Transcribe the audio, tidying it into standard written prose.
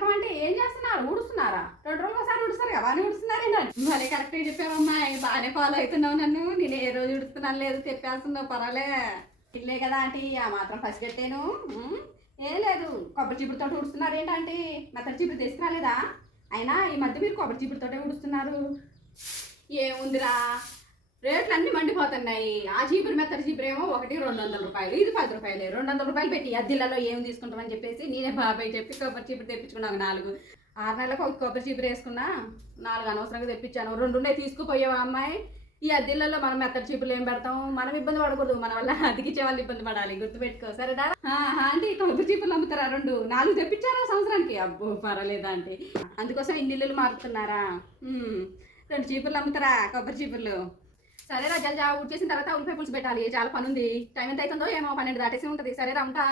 పానకం అంటే ఏం చేస్తున్నారు? ఊడుస్తున్నారా? 2 రోజులు ఒకసారి ఊడుస్తారు కదా, బాగానే ఊడుస్తున్నారేంటండి? భలే కరెక్ట్గా చెప్పావమ్మా, బాగానే ఫాలో అవుతున్నావు నన్ను. నేను ఏ రోజు ఊడుస్తున్నాను లేదు చెప్పేస్తున్నావు, పర్వాలే. ఇల్లే కదా ఆంటీ, ఆ మాత్రం పసిగట్టాను. ఏం లేదు, కొబ్బరి చీపురుతో ఊడుస్తున్నారు ఏంటంటే? మెత్తడి చీపురు తీసుకురాలేదా? అయినా ఈ మధ్య మీరు కొబ్బరి చీపురుతోటే ఊడుస్తున్నారు. ఏముందిరా, రేట్లు అన్నీ మండిపోతున్నాయి. ఆ చీపురు మెత్తడి చీపురు ఏమో ఒకటి 200 రూపాయలు, ఇది 10 రూపాయలు. 200 రూపాయలు పెట్టి అద్దెలలో ఏం తీసుకుంటామని చెప్పేసి నేనే బాబాయ్ చెప్పి కొబ్బరి చీపురు తెప్పించుకున్నాను 4. 6 నెలలకు ఒక కొబ్బరి చీపురు వేసుకున్నా, 4 అనవసరంగా తెప్పించాను. 2 తీసుకుపోయావా అమ్మాయి? ఈ అద్దెలలో మనం మెత్తడి చీపులు ఏం పెడతాం? మనం ఇబ్బంది పడకూడదు, మన వల్ల అతికిచ్చే వాళ్ళు ఇబ్బంది పడాలి, గుర్తుపెట్టుకో సరేనా? ఆంటీ కొబ్బరి చీపులు అమ్ముతారా? 4 తెప్పించారా సంవత్సరానికి? అబ్బో పర్వాలేదా ఆంటీ, అందుకోసం ఇన్ని ఇల్లులు మారుతున్నారా? 2 చీపుర్లు అమ్ముతారా కొబ్బరి చీపుర్లు? సరేరా, జల్జా ఊడ్ చేసిన తర్వాత ఉల్లిపాయ పులుసు పెట్టాలి, చాలా పని ఉంది. టైం ఎంత అవుతుందో ఏమో, 12 దాటేసి ఉంటుంది. సరేరా, ఉంటా.